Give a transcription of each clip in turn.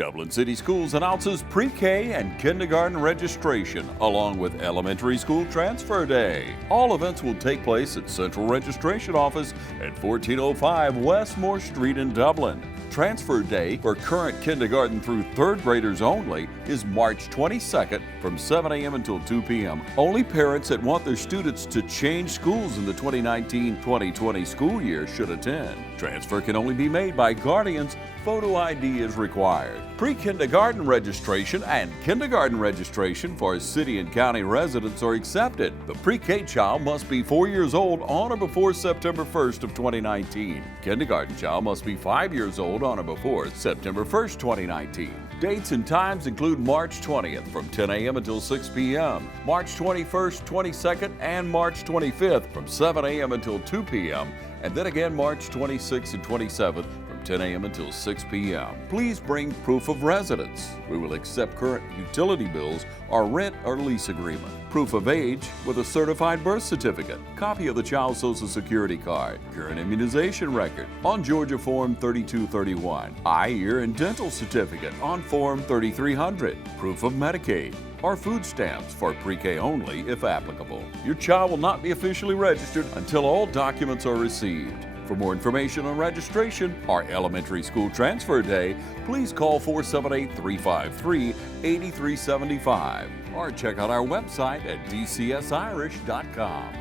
Dublin City Schools announces pre-K and kindergarten registration, along with elementary school transfer day. All events will take place at Central Registration Office at 1405 Westmore Street in Dublin. Transfer day for current kindergarten through third graders only is March 22nd from 7 a.m. until 2 p.m. Only parents that want their students to change schools in the 2019-2020 school year should attend. Transfer can only be made by guardians. Photo ID is required. Pre-kindergarten registration and kindergarten registration for city and county residents are accepted. The pre-K child must be 4 years old on or before September 1st of 2019. Kindergarten child must be 5 years old on or before September 1st, 2019. Dates and times include March 20th from 10 a.m. until 6 p.m., March 21st, 22nd, and March 25th from 7 a.m. until 2 p.m., and then again March 26th and 27th from 10 a.m. until 6 p.m. Please bring proof of residence. We will accept current utility bills or rent or lease agreement. Proof of age with a certified birth certificate, copy of the child's Social Security card, current immunization record on Georgia Form 3231, eye, ear, and dental certificate on Form 3300, proof of Medicaid, or food stamps for pre-K only if applicable. Your child will not be officially registered until all documents are received. For more information on registration or elementary school transfer day, please call 478-353-8375 or check out our website at dcsirish.com.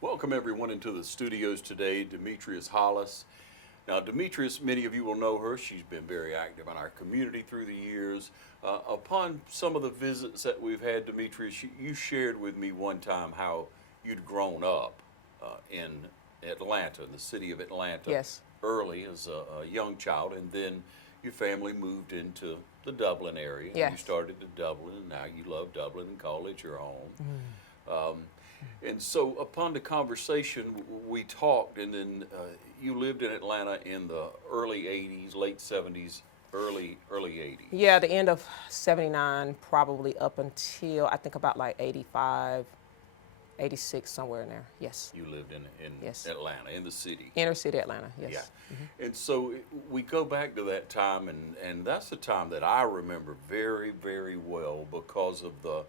Welcome everyone into the studios today. Demetrice Hollis. Now Demetrice, many of you will know her. She's been very active in our community through the years. Upon some of the visits that we've had, Demetrice, you shared with me one time how you'd grown up in Atlanta, in the city of Atlanta. Yes. Early as a young child, and then your family moved into the Dublin area. Yes. You started in Dublin, and now you love Dublin and call it your home. And so upon the conversation, we talked, and then you lived in Atlanta in the early 80s, late 70s, early 80s. Yeah, the end of 79, probably up until I think about like 85, 86, somewhere in there. Yes. You lived in Yes. Atlanta, in the city. Inner city Atlanta, yes. Yeah. And so we go back to that time, and that's the time that I remember very, very well because of the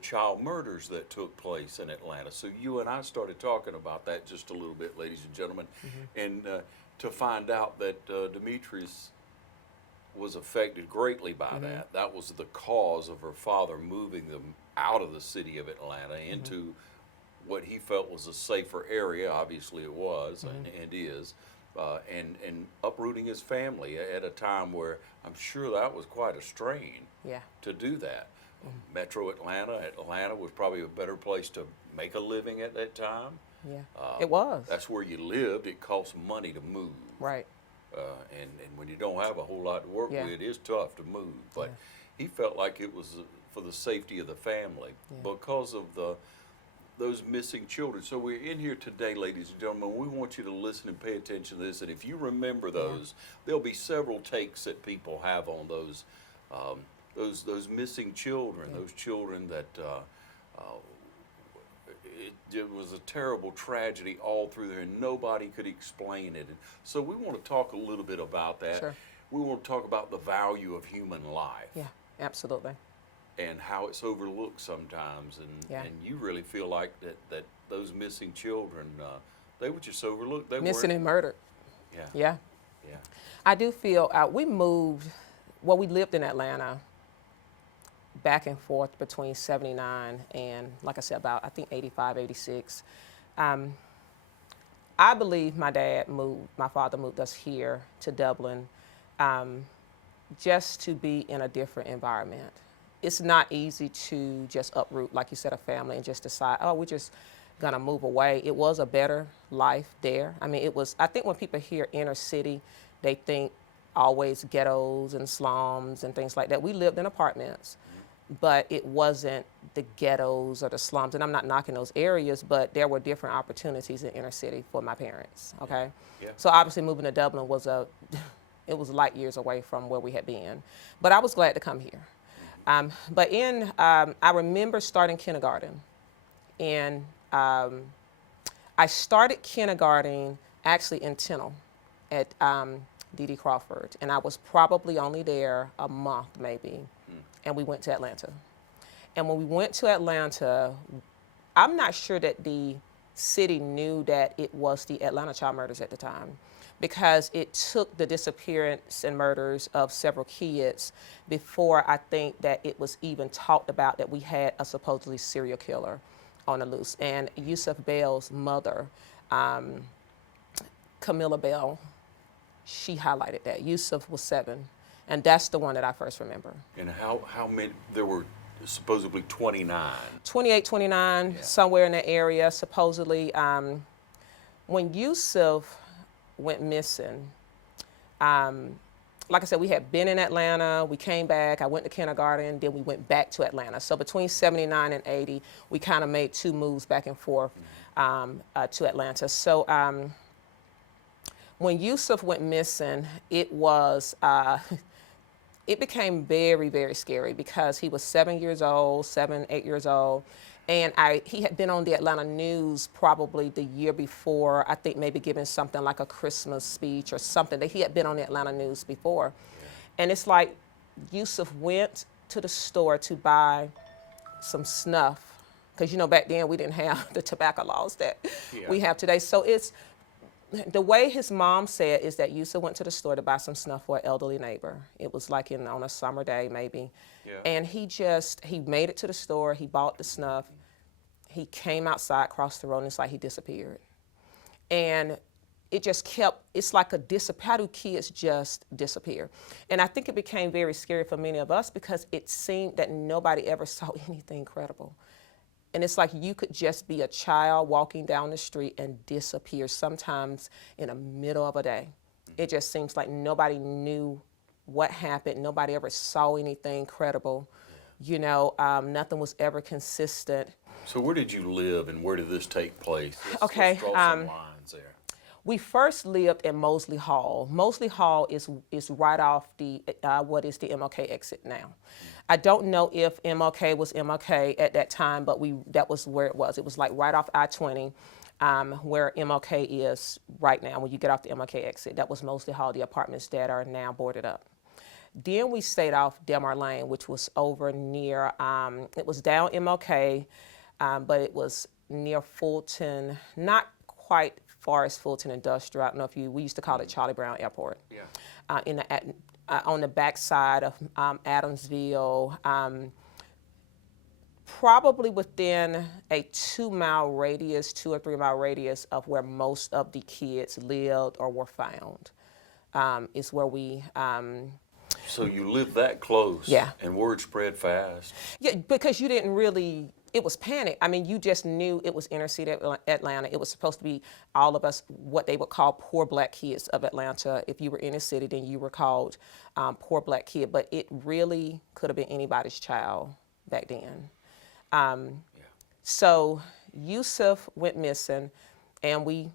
child murders that took place in Atlanta. So you and I started talking about that just a little bit, ladies and gentlemen, and to find out that Demetrice was affected greatly by that. That was the cause of her father moving them out of the city of Atlanta into what he felt was a safer area. Obviously it was and is. And uprooting his family at a time where I'm sure that was quite a strain to do that. Metro Atlanta was probably a better place to make a living at that time. Yeah, it was. That's where you lived. It cost money to move. Right. And when you don't have a whole lot to work with, it is tough to move. But he felt like it was for the safety of the family because of those missing children. So we're in here today, ladies and gentlemen. We want you to listen and pay attention to this. And if you remember those, there'll be several takes that people have on those missing children, those children that it was a terrible tragedy all through there, and nobody could explain it. And so we want to talk a little bit about that. Sure. We want to talk about the value of human life. Yeah, absolutely. And how it's overlooked sometimes, and you really feel like that those missing children, they were just overlooked. They missing and murdered. Yeah. I do feel we moved. Well, we lived in Atlanta back and forth between 79 and, like I said, about I think 85, 86. I believe my father moved us here to Dublin just to be in a different environment. It's not easy to just uproot, like you said, a family and just decide, oh, we're just gonna move away. It was a better life there. I mean, I think when people hear inner city, they think always ghettos and slums and things like that. We lived in apartments. but it wasn't the ghettos or the slums. And I'm not knocking those areas, but there were different opportunities in inner city for my parents. Okay, Yeah. so obviously moving to Dublin was it was light years away from where we had been, but I was glad to come here. I remember starting kindergarten, and I started kindergarten actually in Tennille at D.D. Crawford, and I was probably only there a month maybe, and we went to Atlanta. And when we went to Atlanta, I'm not sure that the city knew that it was the Atlanta child murders at the time, because it took the disappearance and murders of several kids before I think that it was even talked about that we had a supposedly serial killer on the loose. And Yusuf Bell's mother, Camilla Bell, she highlighted that. Yusuf was 7, and that's the one that I first remember. And how many, there were supposedly 29. 28, 29, somewhere in that area, supposedly. When Yusuf went missing, like I said, we had been in Atlanta, we came back, I went to kindergarten, then we went back to Atlanta. So between 79 and 80, we kind of made 2 moves back and forth to Atlanta. So when Yusuf went missing, it was, it became very, very scary because he was 7 years old, 7, 8 years old. And he had been on the Atlanta news probably the year before, I think maybe giving something like a Christmas speech or something, that he had been on the Atlanta news before. And it's like Yusuf went to the store to buy some snuff, because, you know, back then we didn't have the tobacco laws that we have today. So it's, the way his mom said is that Yusuf went to the store to buy some snuff for an elderly neighbor. It was like on a summer day maybe. And he made it to the store, he bought the snuff, he came outside, crossed the road, and it's like he disappeared. And it just kept, it's like how do kids just disappear? And I think it became very scary for many of us because it seemed that nobody ever saw anything credible. And it's like you could just be a child walking down the street and disappear sometimes in the middle of a day. It just seems like nobody knew what happened. Nobody ever saw anything credible. You know, nothing was ever consistent. So where did you live and where did this take place? Let's draw some lines there. We first lived in Mosley Hall. Mosley Hall is right off the what is the MLK exit now. I don't know if MLK was MLK at that time, but that was where it was. It was like right off I-20, where MLK is right now. When you get off the MLK exit, that was Mosley Hall, the apartments that are now boarded up. Then we stayed off Delmar Lane, which was over near. It was down MLK, but it was near Fulton, not quite far as Fulton Industrial. I don't know if we used to call it Charlie Brown Airport. On the backside of Adamsville, probably within a 2-mile radius, 2 or 3 mile radius of where most of the kids lived or were found, is where we. So you lived that close, and word spread fast. Yeah, because you didn't really. It was panic. I mean, you just knew it was inner city Atlanta. It was supposed to be all of us, what they would call poor black kids of Atlanta. If you were inner city, then you were called poor black kid. But it really could have been anybody's child back then. So Yusuf went missing, and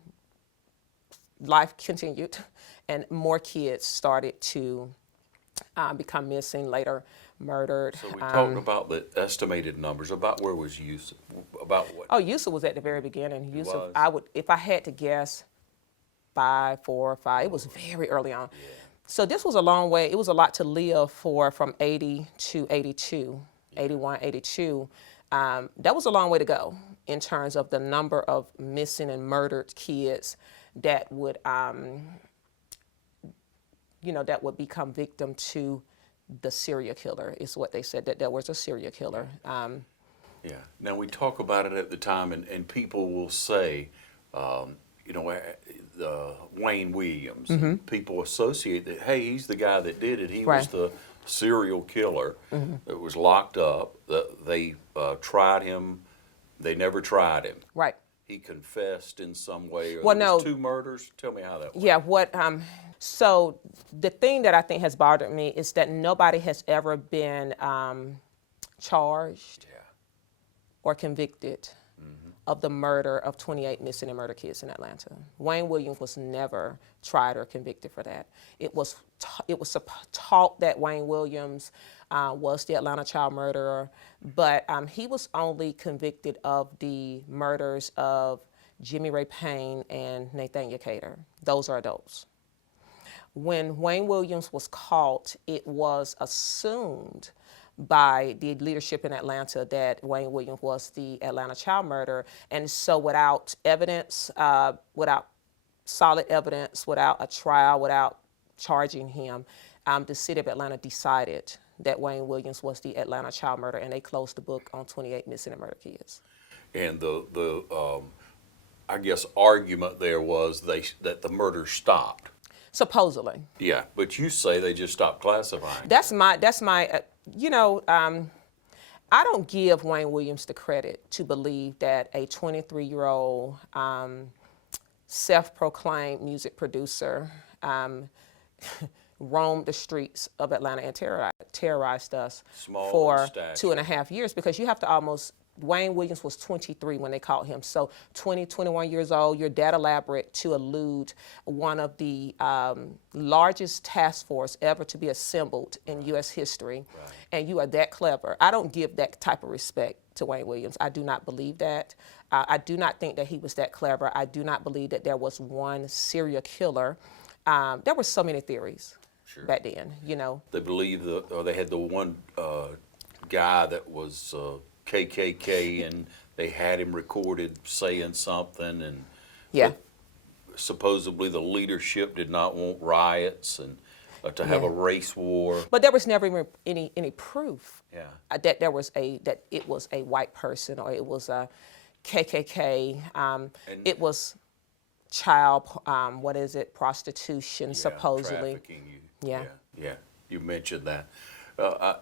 life continued, and more kids started to become missing, later murdered. So we talked about the estimated numbers. About where was Yusuf? About what? Oh, Yusuf was at the very beginning. He Yusuf, was? if I had to guess, 4 or 5. It was very early on. So this was a long way. It was a lot to live for from 80 to 82, 81, 82. That was a long way to go in terms of the number of missing and murdered kids that would, that would become victim to the serial killer, is what they said, that there was a serial killer. Now we talk about it at the time, and people will say, Wayne Williams. People associate that, hey, he's the guy that did it. He was the serial killer that was locked up. They tried him. They never tried him. Right. He confessed in some way. Or Well, there was no. 2 murders. Tell me how that went. Yeah, so the thing that I think has bothered me is that nobody has ever been charged Yeah. or convicted of the murder of 28 missing and murdered kids in Atlanta. Wayne Williams was never tried or convicted for that. It was taught that Wayne Williams was the Atlanta child murderer, but he was only convicted of the murders of Jimmy Ray Payne and Nathaniel Cater. Those are adults. When Wayne Williams was caught, it was assumed by the leadership in Atlanta that Wayne Williams was the Atlanta child murderer. And so without evidence, without solid evidence, without a trial, without charging him, the city of Atlanta decided that Wayne Williams was the Atlanta child murderer, and they closed the book on 28 missing and murdered kids. And the I guess argument there was that the murder stopped. Supposedly. Yeah, but you say they just stopped classifying. That's my I don't give Wayne Williams the credit to believe that a 23-year-old self-proclaimed music producer roamed the streets of Atlanta and terrorized us for 2.5 years, because you have to Wayne Williams was 23 when they caught him. So 21 years old, you're that elaborate to elude one of the largest task force ever to be assembled in U.S. history. Right. And you are that clever. I don't give that type of respect to Wayne Williams. I do not believe that. I do not think that he was that clever. I do not believe that there was one serial killer. There were so many theories back then, They believe they had the one guy that was KKK, and they had him recorded saying something, and supposedly the leadership did not want riots and to have a race war. But there was never even any proof that that it was a white person or it was a KKK. It was child prostitution, supposedly. Trafficking. Yeah. You mentioned that.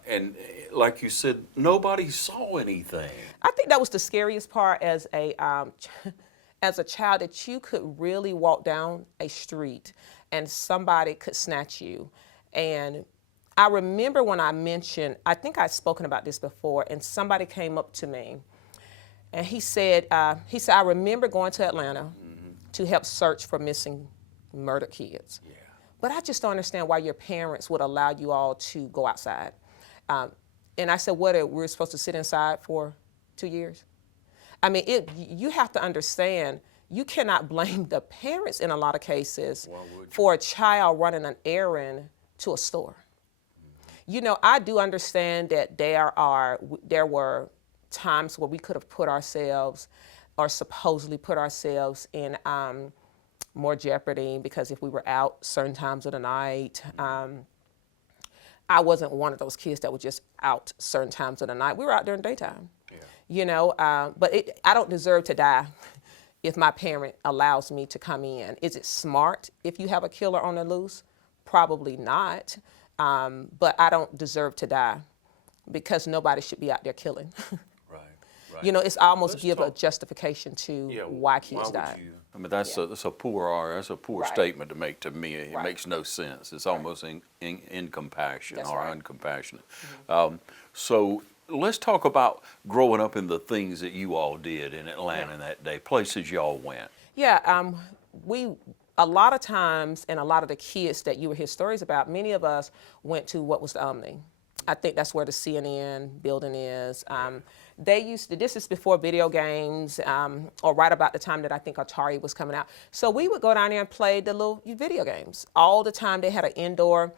And like you said, nobody saw anything. I think that was the scariest part as a child, that you could really walk down a street and somebody could snatch you. And I remember when I think I'd spoken about this before, and somebody came up to me and he said, I remember going to Atlanta to help search for missing, murdered kids. Yeah. But I just don't understand why your parents would allow you all to go outside. And I said, we're supposed to sit inside for 2 years? I mean, you have to understand, you cannot blame the parents in a lot of cases for a child running an errand to a store. I do understand that there were times where we could have put ourselves, or supposedly put ourselves, in more jeopardy, because if we were out certain times of the night, I wasn't one of those kids that were just out certain times of the night. We were out during daytime, but I don't deserve to die if my parent allows me to come in. Is it smart if you have a killer on the loose? Probably not, but I don't deserve to die, because nobody should be out there killing. Right. It's almost a justification to why kids die. I mean, that's a poor statement to make to me. It makes no sense. It's almost incompassionate or uncompassionate. So let's talk about growing up and the things that you all did in Atlanta that day, places y'all went. Yeah, a lot of times, and a lot of the kids that you would hear stories about, many of us went to what was the Omni. I think that's where the CNN building is. This is before video games, or right about the time that I think Atari was coming out. So we would go down there and play the little video games. All the time they had an indoor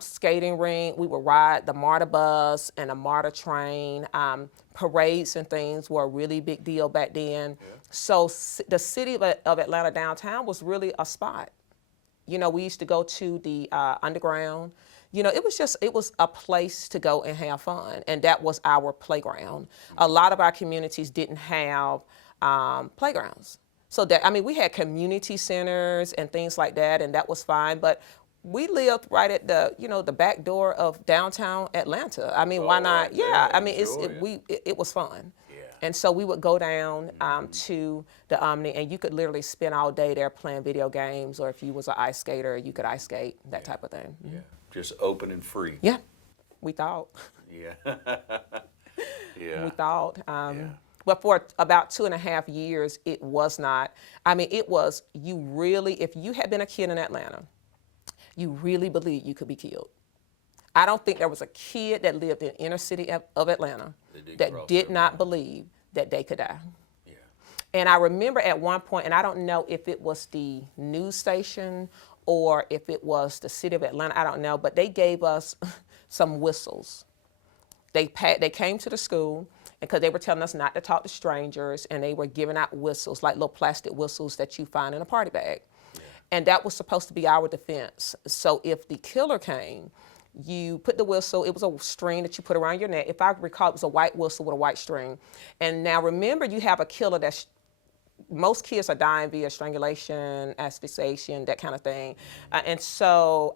skating rink. We would ride the MARTA bus and a MARTA train. Parades and things were a really big deal back then. Yeah. So the city of Atlanta downtown was really a spot. We used to go to the underground. It was a place to go and have fun, and that was our playground. A lot of our communities didn't have playgrounds. So we had community centers and things like that, and that was fine, but we lived right at the back door of downtown Atlanta. I mean, why not? Right, yeah, it was fun. Yeah. And so we would go down to the Omni, and you could literally spend all day there playing video games, or if you was an ice skater, you could ice skate, that type of thing. Yeah. Just open and free. Yeah, we thought. Yeah. Yeah. we thought. But for about 2.5 years, it was not. I mean, it was, you really, if you had been a kid in Atlanta, you really believed you could be killed. I don't think there was a kid that lived in inner city of Atlanta that did not believe that they could die. Yeah. And I remember at one point, and I don't know if it was the news station or if it was the city of Atlanta, I don't know, but they gave us some whistles. They came to the school because they were telling us not to talk to strangers, and they were giving out whistles, like little plastic whistles that you find in a party bag. Yeah. And that was supposed to be our defense. So if the killer came, you put the whistle, it was a string that you put around your neck. If I recall, it was a white whistle with a white string. And now remember, you have a killer that's, most kids are dying via strangulation, asphyxiation, that kind of thing. And so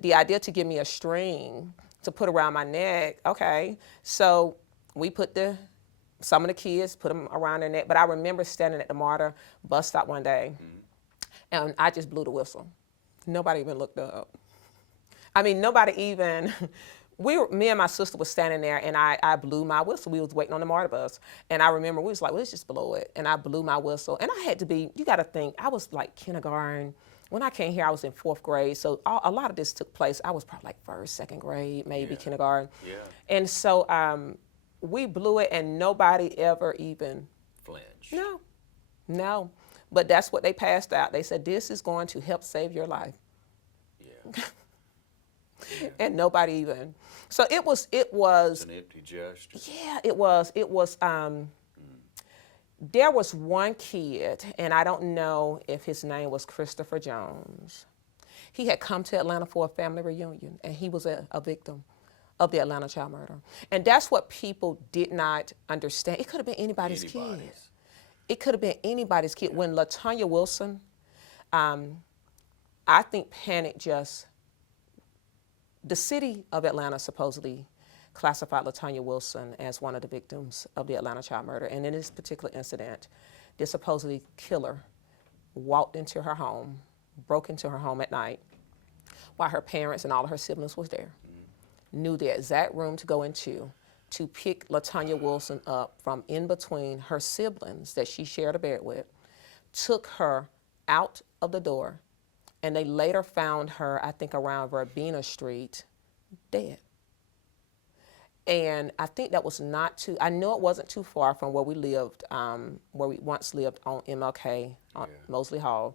the idea to give me a string to put around my neck, okay. So we put some of the kids, put them around their neck. But I remember standing at the MARTA bus stop one day, and I just blew the whistle. Nobody even looked up. I mean, nobody even, me and my sister was standing there, and I blew my whistle. We was waiting on the MARTA bus. And I remember we was like, well, let's just blow it. And I blew my whistle. And I had to be, you got to think, I was like kindergarten. When I came here, I was in 4th grade. So a lot of this took place. I was probably like 1st, 2nd grade, maybe kindergarten. Yeah. And so we blew it, and nobody ever even flinched. No. But that's what they passed out. They said, this is going to help save your life. Yeah. Yeah. And nobody even. So it was. It's an empty gesture. Yeah, it was. There was one kid, and I don't know if his name was Christopher Jones. He had come to Atlanta for a family reunion, and he was a victim of the Atlanta child murder. And that's what people did not understand. It could have been anybody's kid. It could have been anybody's kid. When LaTonya Wilson, I think panic just, the city of Atlanta supposedly classified LaTonya Wilson as one of the victims of the Atlanta child murder. And in this particular incident, this supposedly killer walked into her home, broke into her home at night while her parents and all of her siblings was there, knew the exact room to go into to pick LaTonya Wilson up from in between her siblings that she shared a bed with, took her out of the door, and they later found her, I think around Verbena Street, dead. And I think that was not too, I know it wasn't too far from where we lived, where we once lived on MLK, on Mosley Hall.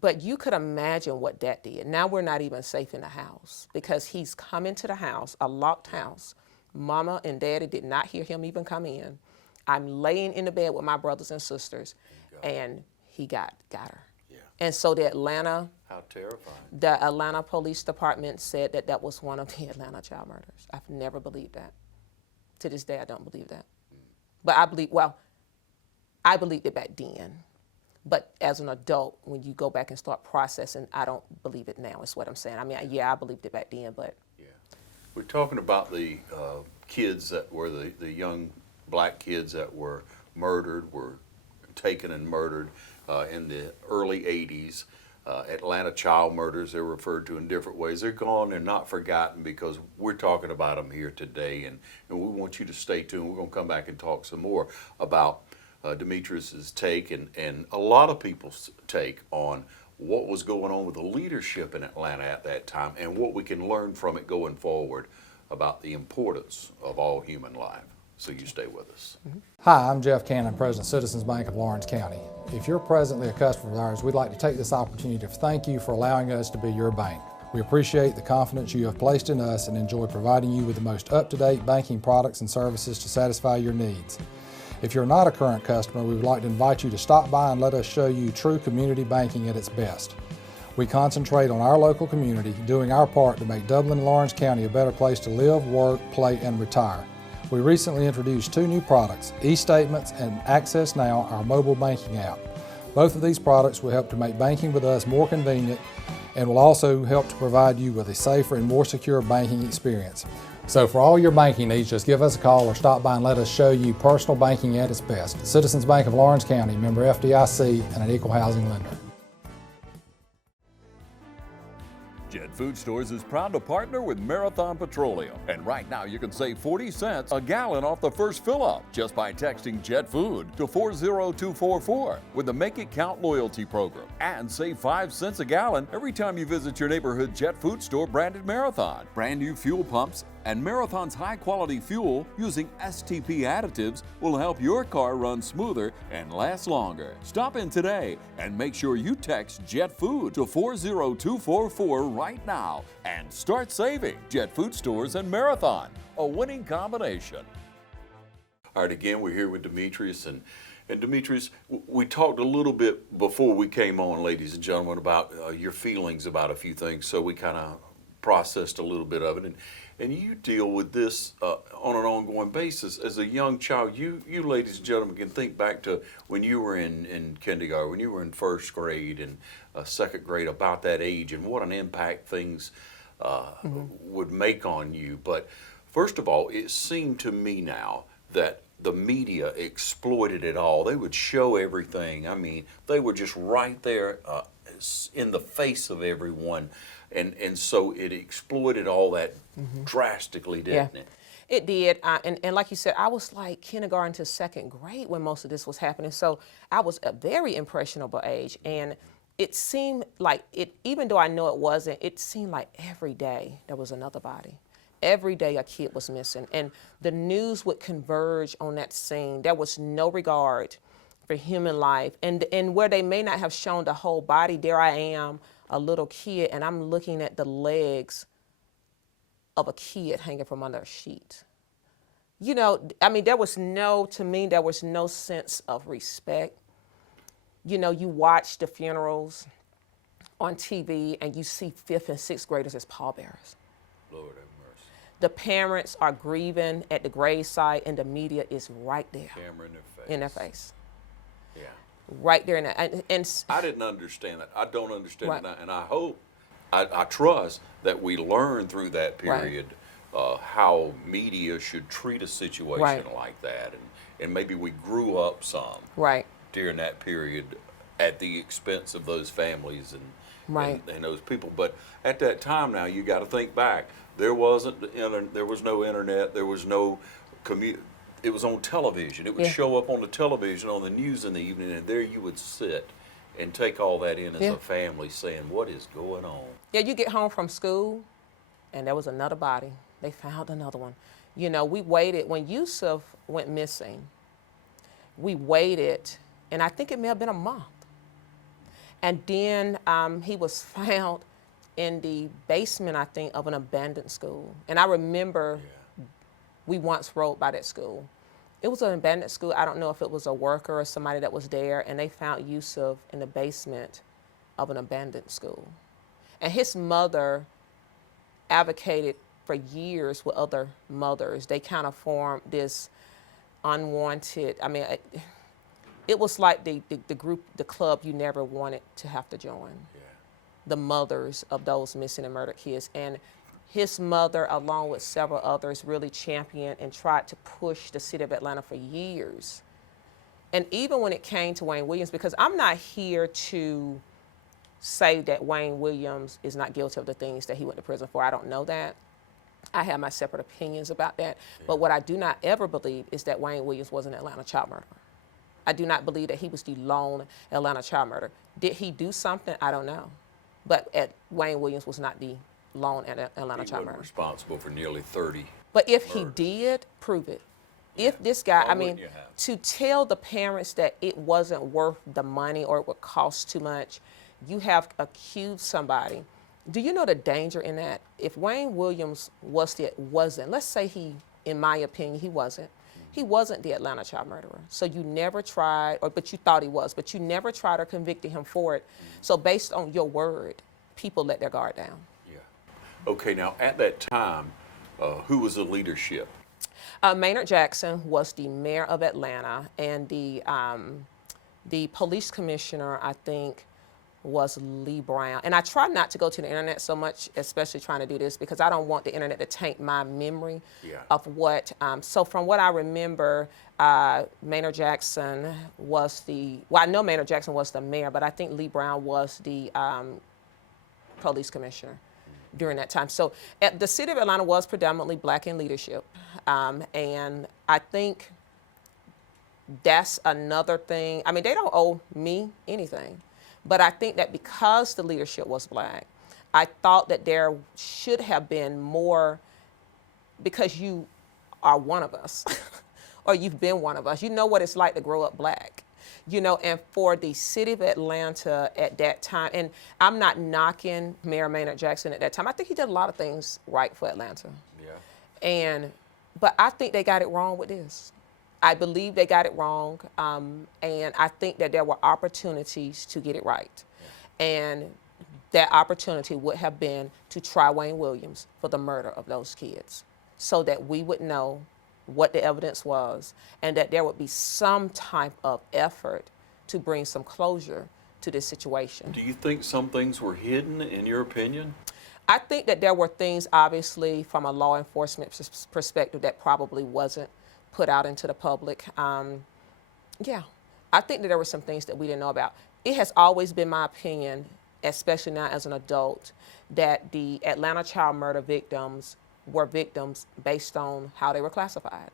But you could imagine what that did. Now we're not even safe in the house because he's come into the house, a locked house. Mama and Daddy did not hear him even come in. I'm laying in the bed with my brothers and sisters, and he got her. Yeah. And so the Atlanta, how terrifying. The Atlanta Police Department said that that was one of the Atlanta child murders. I've never believed that. To this day, I don't believe that. But I believed it back then. But as an adult, when you go back and start processing, I don't believe it now, is what I'm saying. I mean, I believed it back then, but. Yeah. We're talking about the kids that were the young black kids that were murdered, were taken and murdered in the early 80s. Atlanta child murders, they're referred to in different ways. They're gone, they're not forgotten because we're talking about them here today, and we want you to stay tuned. We're going to come back and talk some more about Demetrice's take and a lot of people's take on what was going on with the leadership in Atlanta at that time and what we can learn from it going forward about the importance of all human life. So you stay with us. Hi, I'm Jeff Cannon, President of Citizens Bank of Lawrence County. If you're presently a customer of ours, we'd like to take this opportunity to thank you for allowing us to be your bank. We appreciate the confidence you have placed in us and enjoy providing you with the most up-to-date banking products and services to satisfy your needs. If you're not a current customer, we would like to invite you to stop by and let us show you true community banking at its best. We concentrate on our local community, doing our part to make Dublin and Lawrence County a better place to live, work, play, and retire. We recently introduced 2 new products, eStatements and Access Now, our mobile banking app. Both of these products will help to make banking with us more convenient and will also help to provide you with a safer and more secure banking experience. So for all your banking needs, just give us a call or stop by and let us show you personal banking at its best. Citizens Bank of Lawrence County, member FDIC, and an equal housing lender. Jet Food Stores is proud to partner with Marathon Petroleum. And right now you can save 40 cents a gallon off the first fill-up just by texting Jet Food to 40244 with the Make It Count loyalty program. And save 5 cents a gallon every time you visit your neighborhood Jet Food Store branded Marathon. Brand new fuel pumps and Marathon's high-quality fuel using STP additives will help your car run smoother and last longer. Stop in today and make sure you text Jet Food to 40244 right now and start saving. Jet Food Stores and Marathon, a winning combination. All right, again, we're here with Demetrice. And Demetrice, we talked a little bit before we came on, ladies and gentlemen, about your feelings about a few things. So we kind of processed a little bit of it. And you deal with this on an ongoing basis. As a young child, you ladies and gentlemen can think back to when you were in kindergarten, when you were in first grade and second grade, about that age and what an impact things would make on you. But first of all, it seemed to me now that the media exploited it all. They would show everything. I mean, they were just right there in the face of everyone. And so it exploited all that drastically, didn't it? It did. And like you said, I was like kindergarten to second grade when most of this was happening. So I was a very impressionable age. And it seemed like it, even though I know it wasn't, it seemed like every day there was another body. Every day a kid was missing. And the news would converge on that scene. There was no regard for human life. And where they may not have shown the whole body, there I am, a little kid, and I'm looking at the legs of a kid hanging from under a sheet. You know, I mean, to me, there was no sense of respect. You know, you watch the funerals on TV and you see 5th and 6th graders as pallbearers. Lord have mercy. The parents are grieving at the gravesite and the media is right there. Camera in their face. In their face. Yeah. Right there in that. And I didn't understand that. I don't understand right. it now. And I hope, I trust that we learn through that period how media should treat a situation like that. And maybe we grew up some during that period at the expense of those families and those people. But at that time now, you got to think back. There was no internet. There was no it was on television. It would show up on the television, on the news in the evening, and there you would sit and take all that in as a family saying, what is going on? Yeah, you get home from school, and there was another body. They found another one. You know, we waited. When Yusuf went missing, we waited, and I think it may have been a month. And then he was found in the basement, I think, of an abandoned school. And I remember we once rode by that school. It was an abandoned school. I don't know if it was a worker or somebody that was there, and they found Yusuf in the basement of an abandoned school. And his mother advocated for years with other mothers. They kind of formed this unwanted, I mean, it was like the group, the club you never wanted to have to join. Yeah. The mothers of those missing and murdered kids. And his mother, along with several others, really championed and tried to push the city of Atlanta for years. And even when it came to Wayne Williams, because I'm not here to say that Wayne Williams is not guilty of the things that he went to prison for. I don't know that. I have my separate opinions about that. Yeah. But what I do not ever believe is that Wayne Williams was an Atlanta child murderer. I do not believe that he was the lone Atlanta child murderer. Did he do something? I don't know. But Wayne Williams was not the lone Atlanta child murderer. Responsible for nearly 30 But if murders. he did, prove it. If this guy, I mean, to tell the parents that it wasn't worth the money or it would cost too much, you have accused somebody. Do you know the danger in that? If Wayne Williams wasn't, let's say he, in my opinion, he wasn't the Atlanta child murderer. So you never tried, but you thought he was, but you never tried or convicted him for it. So based on your word, people let their guard down. Yeah. Okay, now at that time, who was the leadership? Maynard Jackson was the mayor of Atlanta, and the police commissioner, I think, was Lee Brown. And I try not to go to the internet so much, especially trying to do this, because I don't want the internet to taint my memory of what. So from what I remember, Maynard Jackson was I know Maynard Jackson was the mayor, but I think Lee Brown was the police commissioner. during that time. So the city of Atlanta was predominantly black in leadership. And I think that's another thing. I mean, they don't owe me anything, but I think that because the leadership was black, I thought that there should have been more, because you are one of us, or you've been one of us. You know what it's like to grow up black, and for the city of Atlanta at that time, and I'm not knocking Mayor Maynard Jackson at that time. I think he did a lot of things right for Atlanta. Yeah. But I think they got it wrong with this. I believe they got it wrong, and I think that there were opportunities to get it right. Yeah. And that opportunity would have been to try Wayne Williams for the murder of those kids, so that we would know what the evidence was and that there would be some type of effort to bring some closure to this situation. Do you think some things were hidden, in your opinion? I think that there were things, obviously, from a law enforcement perspective that probably wasn't put out into the public. Yeah, I think that there were some things that we didn't know about. It has always been my opinion, especially now as an adult, that the Atlanta child murder victims were victims based on how they were classified.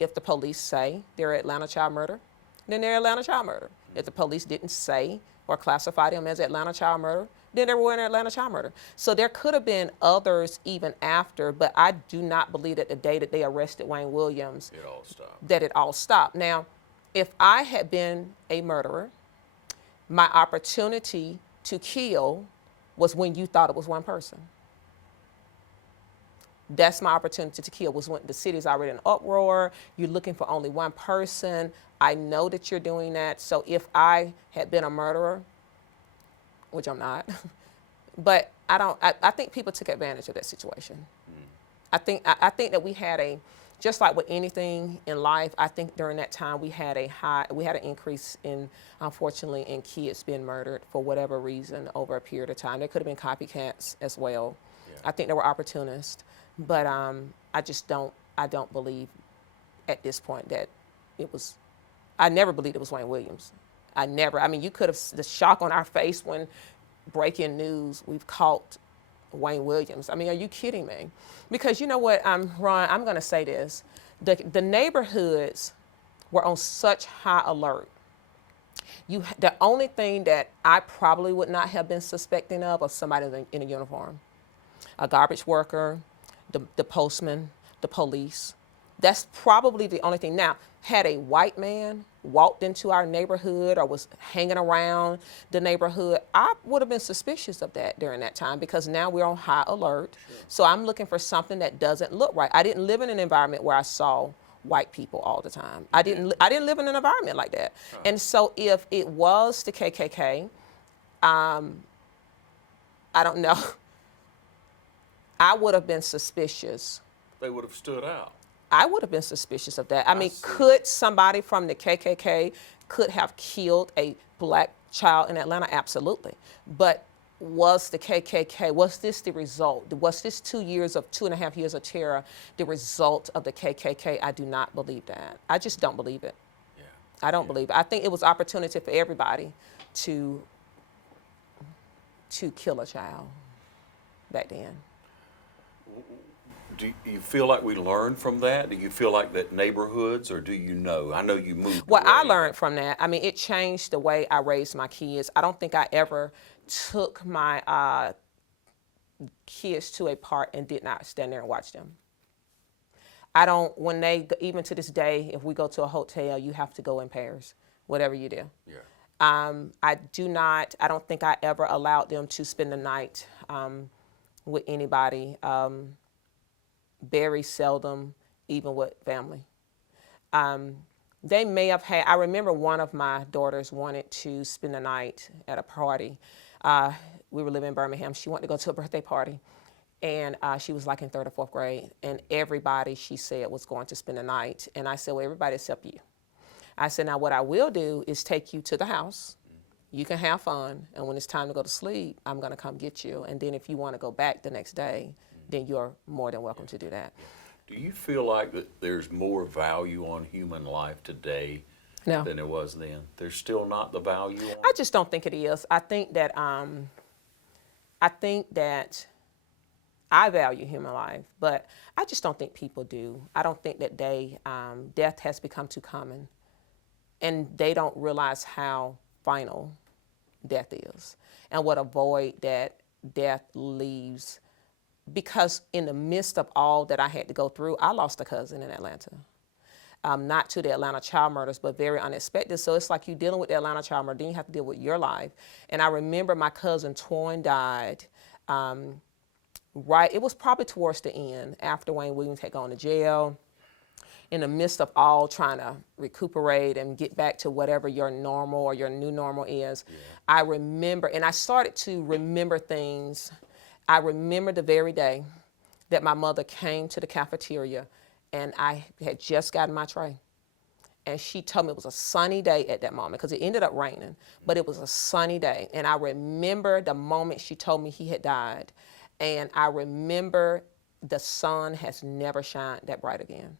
If the police say they're Atlanta child murder, then they're Atlanta child murder. If the police didn't say or classify them as Atlanta child murder, then they were in Atlanta child murder. So there could have been others even after, but I do not believe that the day that they arrested Wayne Williams, that it all stopped. Now, if I had been a murderer, my opportunity to kill was when you thought it was one person. That's my opportunity to kill, was when the city's already in uproar, you're looking for only one person. I know that you're doing that. So if I had been a murderer, which I'm not, but I think people took advantage of that situation. I think that we had just like with anything in life, I think during that time we had an increase in, unfortunately, in kids being murdered for whatever reason over a period of time. There could have been copycats as well. Yeah. I think there were opportunists, but I don't believe at this point that I never believed it was Wayne Williams. I mean, you could have, the shock on our face when breaking news, we've caught Wayne Williams. I mean, are you kidding me? Because you know what, Ron, I'm going to say this. The neighborhoods were on such high alert. The only thing that I probably would not have been suspecting of somebody in a uniform. A garbage worker, the postman, the police. That's probably the only thing. Now, had a white man walked into our neighborhood or was hanging around the neighborhood, I would have been suspicious of that during that time, because now we're on high alert. Sure. So I'm looking for something that doesn't look right. I didn't live in an environment where I saw white people all the time. I didn't live in an environment like that. Huh. And so if it was the KKK, I don't know. I would have been suspicious. They would have stood out. I would have been suspicious of that. I mean, could somebody from the KKK could have killed a black child in Atlanta? Absolutely. But was the KKK, was this the result? Was this 2.5 years of terror the result of the KKK? I do not believe that. I just don't believe it. Yeah. I don't believe it. I think it was opportunity for everybody to kill a child back then. Do you feel like we learned from that? Do you feel like that neighborhoods, or do you know? I know you moved Well, away. I learned from that. I mean, it changed the way I raised my kids. I don't think I ever took my kids to a park and did not stand there and watch them. I don't, even to this day, if we go to a hotel, you have to go in pairs, whatever you do. Yeah. I don't think I ever allowed them to spend the night with anybody. Very seldom, even with family. They may have had, I remember one of my daughters wanted to spend the night at a party. We were living in Birmingham. She wanted to go to a birthday party. And she was like in 3rd or 4th grade. And everybody, she said, was going to spend the night. And I said, well, everybody except you. I said, now what I will do is take you to the house. You can have fun. And when it's time to go to sleep, I'm going to come get you. And then if you want to go back the next day, then you're more than welcome to do that. Do you feel like that there's more value on human life today than there was then? There's still not the value on it? I just don't think it is. I think that I value human life, but I just don't think people do. I don't think that death has become too common, and they don't realize how final death is and what a void that death leaves. Because in the midst of all that I had to go through, I lost a cousin in Atlanta. Not to the Atlanta child murders, but very unexpected. So it's like you're dealing with the Atlanta child murder, then you have to deal with your life. And I remember my cousin Toyin died. It was probably towards the end, after Wayne Williams had gone to jail. In the midst of all trying to recuperate and get back to whatever your normal or your new normal is, I remember, and I started to remember things. I remember the very day that my mother came to the cafeteria, and I had just gotten my tray. And she told me it was a sunny day at that moment, because it ended up raining, but it was a sunny day. And I remember the moment she told me he had died. And I remember the sun has never shined that bright again.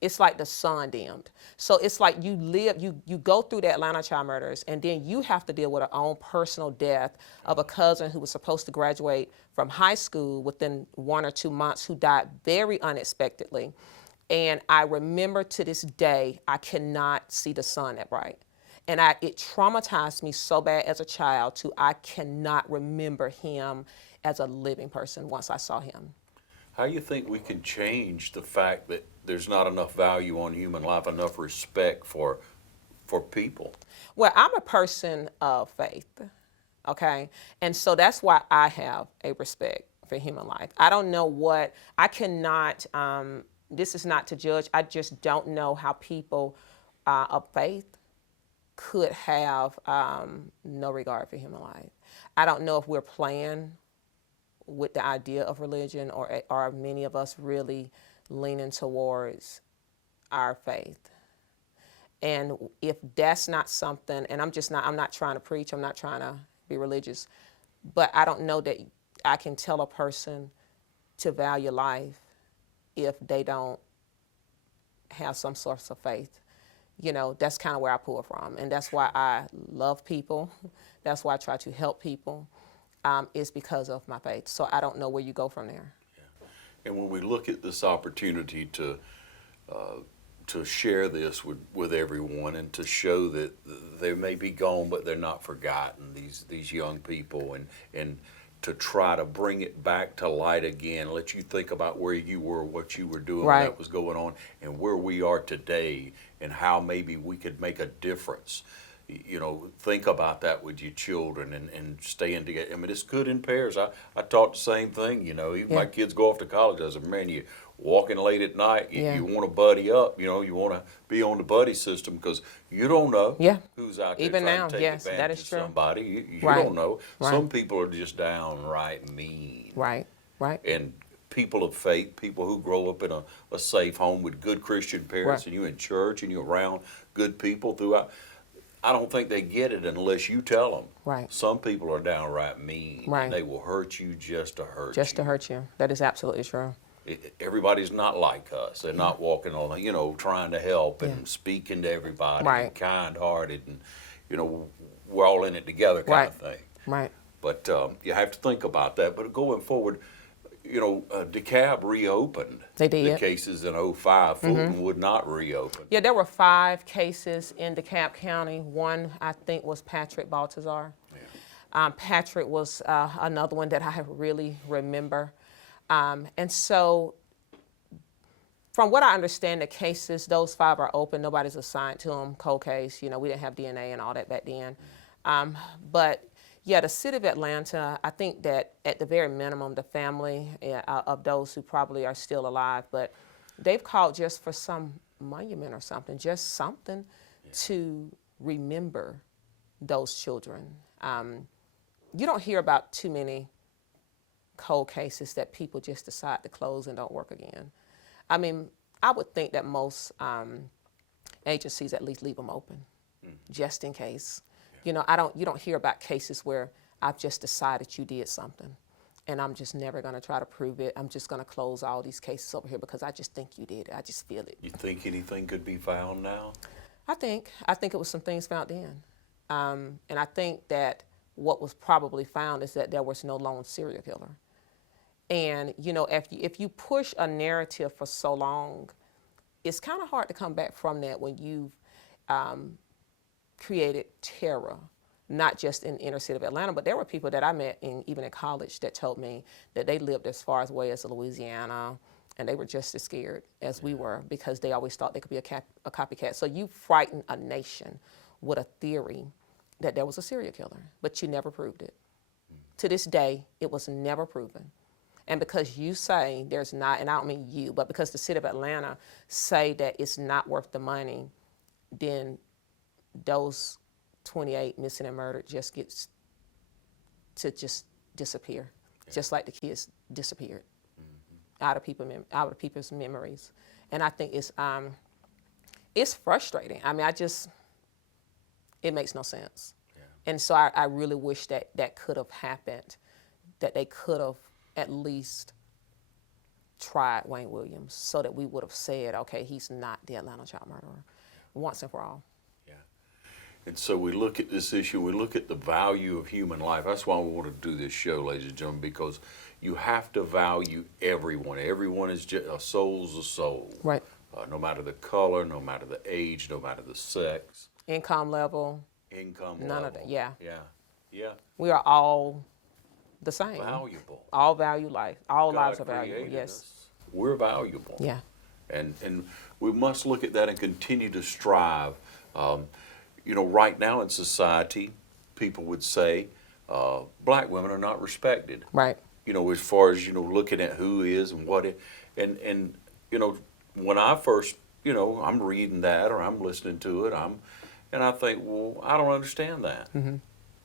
It's like the sun dimmed. So it's like you go through the Atlanta child murders, and then you have to deal with your own personal death of a cousin who was supposed to graduate from high school within 1 or 2 months, who died very unexpectedly. And I remember to this day, I cannot see the sun that bright. And it traumatized me so bad as a child I cannot remember him as a living person once I saw him. How do you think we can change the fact that there's not enough value on human life, enough respect for people? Well, I'm a person of faith, okay? And so that's why I have a respect for human life. I don't know I cannot, this is not to judge, I just don't know how people of faith could have no regard for human life. I don't know if we're playing with the idea of religion, or are many of us really leaning towards our faith. And if that's not something, and I'm not trying to preach, I'm not trying to be religious, but I don't know that I can tell a person to value life if they don't have some source of faith. You know, that's kind of where I pull from. And that's why I love people. That's why I try to help people. Is because of my faith. So I don't know where you go from there. Yeah. And when we look at this opportunity to share this with everyone, and to show that they may be gone, but they're not forgotten, these young people, and to try to bring it back to light again, let you think about where you were, what you were doing when that was going on, and where we are today, and how maybe we could make a difference. You know, think about that with your children, and staying together. I mean, it's good in pairs. I taught the same thing, you know. Even my kids go off to college. I said, man, you walking late at night, you want to buddy up, you know, you want to be on the buddy system, because you don't know who's out there even trying now, to take advantage that is of true. somebody. You don't know. Some people are just downright mean. Right. And people of faith, people who grow up in a safe home with good Christian parents, and you're in church and you're around good people throughout, I don't think they get it unless you tell them. Right. Some people are downright mean. Right. And they will hurt you just to hurt you. Just to hurt you. That is absolutely true. Everybody's not like us. They're not walking on, you know, trying to help and speaking to everybody, and kind-hearted, and, you know, we're all in it together kind of thing. Right. But you have to think about that. But going forward, you know, DeKalb reopened the cases in 2005. Fulton would not reopen. Yeah, there were 5 cases in DeKalb County. One, I think, was Patrick Baltazar. Yeah. Patrick was another one that I really remember. And so, from what I understand, the cases, those 5 are open. Nobody's assigned to them, cold case. You know, we didn't have DNA and all that back then. But yeah, the city of Atlanta, I think that at the very minimum, the family of those who probably are still alive, but they've called just for some monument or something, just something to remember those children. You don't hear about too many cold cases that people just decide to close and don't work again. I mean, I would think that most agencies at least leave them open, just in case. You know, you don't hear about cases where I've just decided you did something, and I'm just never going to try to prove it. I'm just going to close all these cases over here because I just think you did it. I just feel it. You think anything could be found now? I think it was some things found then. And I think that what was probably found is that there was no lone serial killer. And, you know, if you push a narrative for so long, it's kind of hard to come back from that when you've created terror, not just in the inner city of Atlanta, but there were people that I met even in college that told me that they lived as far away as Louisiana, and they were just as scared as we were because they always thought they could be a copycat. So you frighten a nation with a theory that there was a serial killer, but you never proved it. To this day, it was never proven. And because you say there's not, and I don't mean you, but because the city of Atlanta say that it's not worth the money, then those 28 missing and murdered just gets to just disappear, just like the kids disappeared out of people's memories. And I think it's frustrating. I mean, it makes no sense. Yeah. And so I really wish that could have happened, that they could have at least tried Wayne Williams so that we would have said, okay, he's not the Atlanta child murderer once and for all. Yeah. And so we look at this issue, we look at the value of human life. That's why we want to do this show, ladies and gentlemen, because you have to value everyone. Everyone is just, a soul's a soul. Right. No matter the color, no matter the age, no matter the sex. Income level. None of that, yeah. Yeah. Yeah. We are all the same. Valuable. All value life. All God lives are valuable, created yes. us. We're valuable. Yeah. And we must look at that and continue to strive. You know, right now in society, people would say black women are not respected. Right. You know, as far as, you know, looking at who is and what it, and you know, when I first, you know, I'm reading that or I'm listening to it, and I think, well, I don't understand that. Mm-hmm.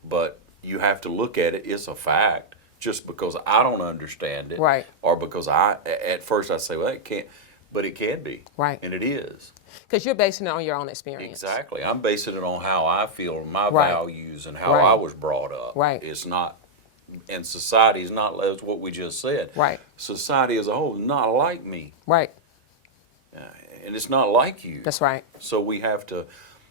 But you have to look at it, it's a fact. Just because I don't understand it, right, or because at first I say, well, it can't, but it can be, right, and it is. Because you're basing it on your own experience. Exactly, I'm basing it on how I feel, my right, values, and how I was brought up. Right. It's not, and society is not. That's what we just said. Right. Society as a whole is not like me. Right. And it's not like you. That's right. So we have to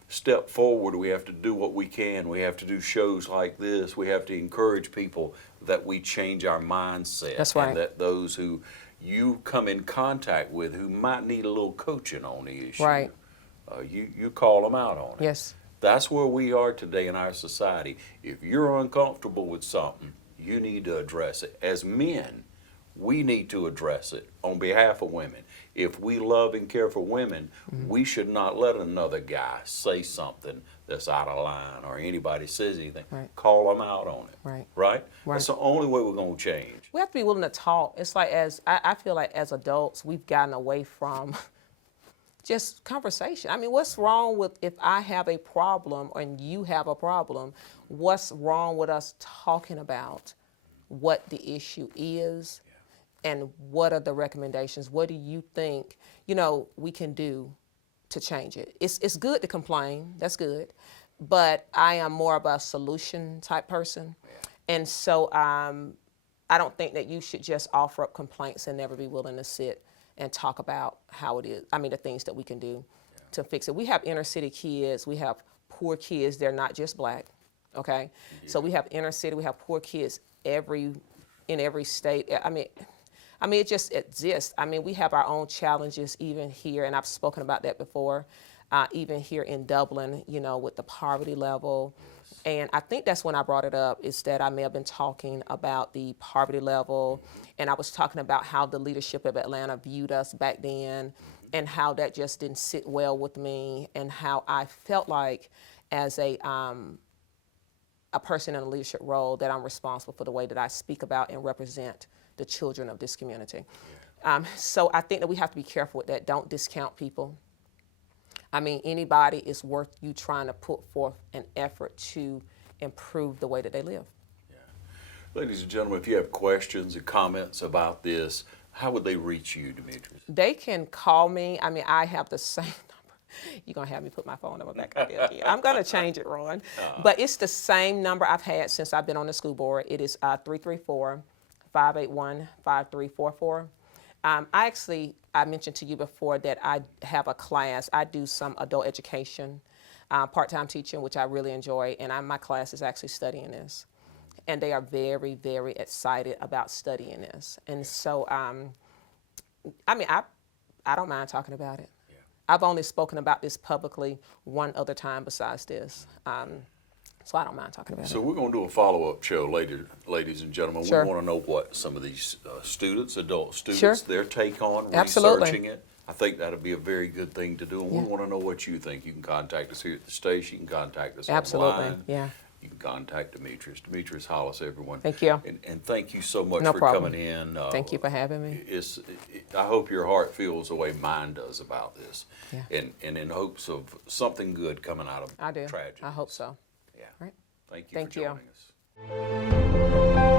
step forward. We have to do what we can. We have to do shows like this. We have to encourage people that we change our mindset. That's right. And that those who you come in contact with who might need a little coaching on the issue, right, you call them out on it. Yes. That's where we are today in our society. If you're uncomfortable with something, you need to address it. As men, we need to address it on behalf of women. If we love and care for women, mm-hmm, we should not let another guy say something that's out of line or anybody says anything. Right. Call them out on it. Right. Right? Right. That's the only way we're going to change. We have to be willing to talk. It's like I feel like as adults, we've gotten away from just conversation. I mean, what's wrong with if I have a problem and you have a problem? What's wrong with us talking about what the issue is? And what are the recommendations? What do you think, we can do to change it? It's good to complain. That's good. But I am more of a solution type person. Yeah. And so I don't think that you should just offer up complaints and never be willing to sit and talk about how it is. I mean, the things that we can do to fix it. We have inner city kids. We have poor kids. They're not just black. Okay. Yeah. So we have inner city. We have poor kids in every state. I mean, it just exists. I mean, we have our own challenges even here, and I've spoken about that before, even here in Dublin, with the poverty level. Yes. And I think that's when I brought it up, is that I may have been talking about the poverty level, and I was talking about how the leadership of Atlanta viewed us back then, and how that just didn't sit well with me, and how I felt like as a person in a leadership role that I'm responsible for the way that I speak about and represent the children of this community. Yeah. So I think that we have to be careful with that. Don't discount people. I mean, anybody is worth you trying to put forth an effort to improve the way that they live. Yeah. Ladies and gentlemen, if you have questions or comments about this, how would they reach you, Demetrice? They can call me. I mean, I have the same number. You're going to have me put my phone number back out there again. I'm going to change it, Ron. But it's the same number I've had since I've been on the school board. It is 334-581-5344. I mentioned to you before that I have a class. I do some adult education, part-time teaching, which I really enjoy, and my class is actually studying this. and they are very, very excited about studying this. And so, I mean, I don't mind talking about it. Yeah. I've only spoken about this publicly one other time besides this. So I don't mind talking about it. So we're going to do a follow-up show later, ladies and gentlemen. Sure. We want to know what some of these students, adult students, Sure. their take on Absolutely. researching it. I think that'd be a very good thing to do, and we want to know what you think. You can contact us here at the station. You can contact us Absolutely. online. Yeah. You can contact Demetrice Hollis, everyone. Thank you. And thank you so much No for problem. coming in. Thank you for having me. I hope your heart feels the way mine does about this, Yeah. and in hopes of something good coming out of I do. tragedy. I hope so. Yeah. Right. Thank you Thank for you. joining us.